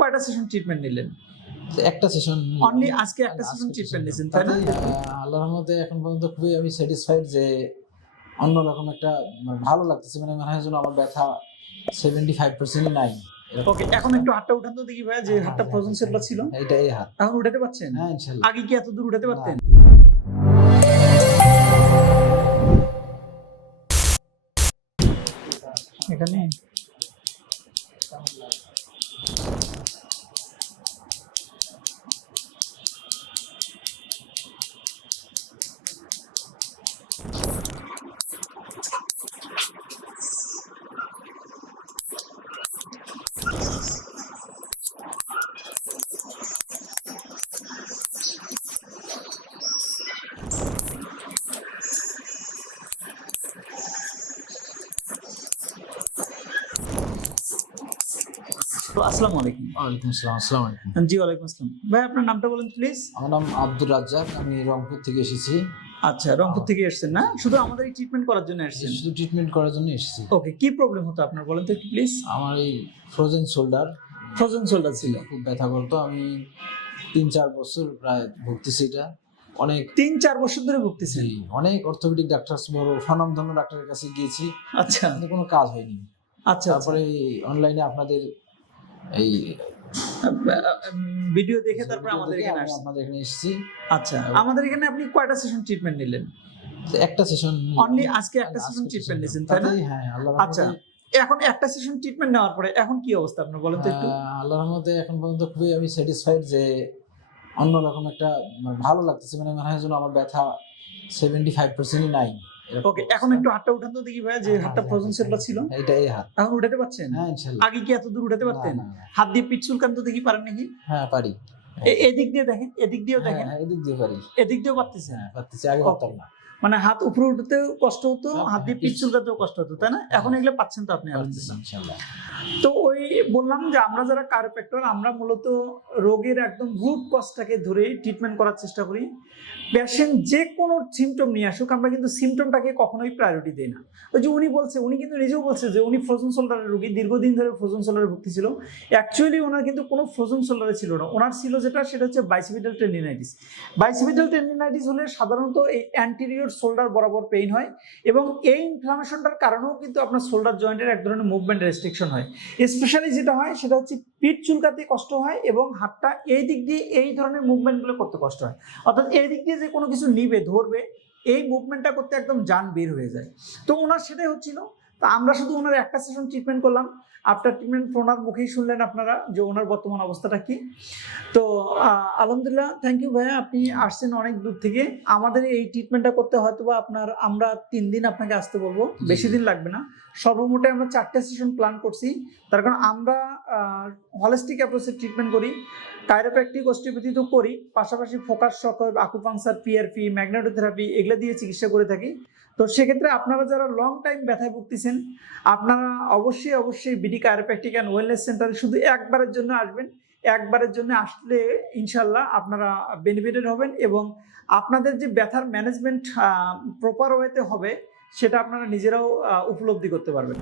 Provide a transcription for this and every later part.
কয়টা session treatment নিলেন? একটা সেশন অনলি আজকে একটা সেশন ট্রিটমেন্ট নিয়েছেন তাই না? আল্লাহর রহমতে এখন পর্যন্ত খুবই আমি স্যাটিসফাইড যে অন্যরকম একটা মানে ভালো লাগতেছে। মানে মনে হয় যেন আমার ব্যথা সেভেন্টি ফাইভ পার্সেন্ট নাই ওকে এখন একটু হাতটা উঠান তো দেখি ভাই যে হাতটা ফ্রোজেন সেটলা ছিল। এইটা এই হাত। এখন উঠাতে পারছেন হ্যাঁ ইনশাল্লাহ। আগে কি এত দূর উঠাতে পারতেন? এখানে আসসালামু আলাইকুম। ওয়ালাইকুম আসসালাম আসসালামু আলাইকুম। জি ওয়ালাইকুম আসসালাম। ভাই আপনার নামটা বলেন প্লিজ আমার নাম আব্দুর রাজ্জাক আমি রংপুর থেকে এসেছি। আচ্ছা রংপুর থেকে এসেছেন না? শুধু আমাদের এই ট্রিটমেন্ট করার জন্য এসেছেন? শুধু ট্রিটমেন্ট করার জন্য এসেছি। ওকে কি প্রবলেম হতো আপনার বলেন তো প্লিজ আমার এই ফ্রোজেন শোল্ডার ফ্রোজেন শোল্ডার ছিল। খুব ব্যথা করতো। আমি তিন চার বছর প্রায় ভুগতেছি এটা। অনেক তিন চার বছর ধরে ভুগতেছেন? জি, অনেক অর্থোপেডিক ডাক্তার বড় স্বনামধন্য ডাক্তারের কাছে গিয়েছি। আচ্ছা। কোনো কাজ হয়নি। আচ্ছা তারপরে অনলাইনে আপনাদের এই ভিডিও দেখে তারপর আমাদের এখানে আমি আসছেন আপনাদের এখানে এসেছি। আচ্ছা আমাদের এখানে আপনি কয়টা সেশন ট্রিটমেন্ট নিলেন? একটা সেশন অনলি আজকে একটা সেশন ট্রিটমেন্ট নিয়েছেন তাই না? হ্যাঁ আল্লাহ আচ্ছা এখন একটা সেশন ট্রিটমেন্ট নেওয়ার পরে এখন কি অবস্থা আপনার বলেন তো একটু? আল্লাহ রহমতে এখন পর্যন্ত খুবই আমি স্যাটিসফাইড যে অন্যরকম একটা মানে ভালো লাগতেছে। মানে মনে হয় যেন আমার ব্যথা সেভেন্টি ফাইভ পার্সেন্ট নাই। ওকে এখন একটু হাতটা উঠান তো দেখি ভাই যে হাতটা ফ্রোজেন সেটলা ছিল। এটা এই হাত। এখন উঠাতে পারছেন? হ্যাঁ আগে কি এত দূর উঠাতে পারতেন। হাত দিয়ে পিঠ চুলকান তো দেখি পারেন নাকি? হ্যাঁ পারি। এদিক দিয়ে দেখেন এদিক দিয়েও দেখেন। হ্যাঁ, এদিক দিয়ে পারি। এদিক দিয়েও পারতেছেন? হ্যাঁ পারতেছি আগে পারতাম না। মানে হাত উপরে উঠতেও কষ্ট হতো হ্যাঁ, হাত দিয়ে হ্যাঁ, পিঠ চুলকাতেও কষ্ট হতো তাই না? এখন এগুলো পাচ্ছেন তো আপনি তো ওই বললাম যে আমরা যারা কারোপ্যাক্টর আমরা মূলত রোগের একদম রুট কজটাকে ধরে ট্রিটমেন্ট করার চেষ্টা করি। পেশেন্ট যে কোনো সিমটম নিয়ে আসুক আমরা কিন্তু সিমটমটাকে কখনোই প্রায়োরিটি দিই না। ওই যে উনি বলছে উনি কিন্তু নিজেও বলছে যে উনি ফ্রোজন শোল্ডারের রোগী দীর্ঘদিন ধরে ফ্রোজন শোল্ডারে ভুক্তি ছিল। অ্যাকচুয়ালি ওনার কিন্তু কোনো ফ্রোজেন শোল্ডারে ছিল না। ওনার ছিল যেটা সেটা হচ্ছে বাইসিপিটাল টেন্ডিনাইটিস বাইসিপিটাল টেন্ডিনাইটিস হলে সাধারণত এই অ্যান্টিরিয়র শোল্ডার বরাবর পেইন হয় এবং এই ইনফ্লামেশনটার কারণেও কিন্তু আপনার শোল্ডার জয়েন্টের এক ধরনের মুভমেন্ট রেস্ট্রিকশন হয়। স্পেশালি যেটা হয়, সেটা হচ্ছে পিঠ চুলকাতে কষ্ট হয় এবং হাতটা এই দিক দিয়ে এই ধরনের মুভমেন্টগুলো করতে কষ্ট হয়। অর্থাৎ এই দিক দিয়ে যে কোনো কিছু নিবে, ধরবে, এই মুভমেন্টটা করতে একদম যান বের হয়ে যায়। তো ওনার সেটাই হচ্ছিল। তো আমরা শুধু ওনার একটা সেশন ট্রিটমেন্ট করলাম। আফটার ট্রিটমেন্ট ওনার মুখেই শুনলেন আপনারা যে ওনার বর্তমান অবস্থাটা কি। তো আলহামদুলিল্লাহ থ্যাংক ইউ ভাইয়া আপনি আসছেন অনেক দূর থেকে। আমাদের এই ট্রিটমেন্টটা করতে হয়তো বা আপনার আমরা তিন দিন আপনাকে আসতে বলব। বেশি দিন লাগবে না। সর্বমোটে আমরা চারটে সেশন প্ল্যান করছি। তার কারণ আমরা হলিস্টিক অ্যাপ্রোচে ট্রিটমেন্ট করি। কাইরোপ্র্যাকটিক অস্টিওপ্যাথি তো করি। পাশাপাশি ফোকাস সকল আকুপাংসার পিআরপি ম্যাগনেটোথেরাপি এগুলো দিয়ে চিকিৎসা করে থাকি। তো সেক্ষেত্রে আপনারা যারা লং টাইম ব্যথায় ভুগতেছেন, আপনারা অবশ্যই অবশ্যই বিডি কায়োপ্যাক্টিক অ্যান্ড ওয়েলনেস সেন্টারে শুধু একবারের জন্য আসবেন। একবারের জন্য আসলে ইনশাল্লাহ আপনারা বেনিফিটেড হবেন এবং আপনাদের যে ব্যথার ম্যানেজমেন্ট প্রপার ওয়েতে হবে, সেটা আপনারা নিজেরাও উপলব্ধি করতে পারবেন।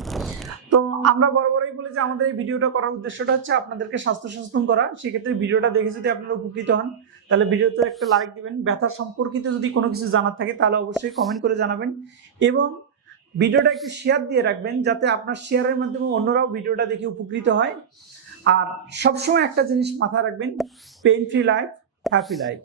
তো আমরা বরাবরই বলি যে আমাদের এই ভিডিওটা করার উদ্দেশ্যটা হচ্ছে আপনাদেরকে স্বাস্থ্য সচেতন করা। সেক্ষেত্রে ভিডিওটা দেখে যদি আপনারা উপকৃত হন, তাহলে ভিডিওতে একটা লাইক দিবেন। ব্যথা সম্পর্কিত যদি কোনো কিছু জানার থাকে, তাহলে অবশ্যই কমেন্ট করে জানাবেন। এবং ভিডিওটা একটু শেয়ার দিয়ে রাখবেন, যাতে আপনার শেয়ারের মাধ্যমে অন্যরাও ভিডিওটা দেখে উপকৃত হয়। আর সবসময় একটা জিনিস মাথায় রাখবেন pain free life happy life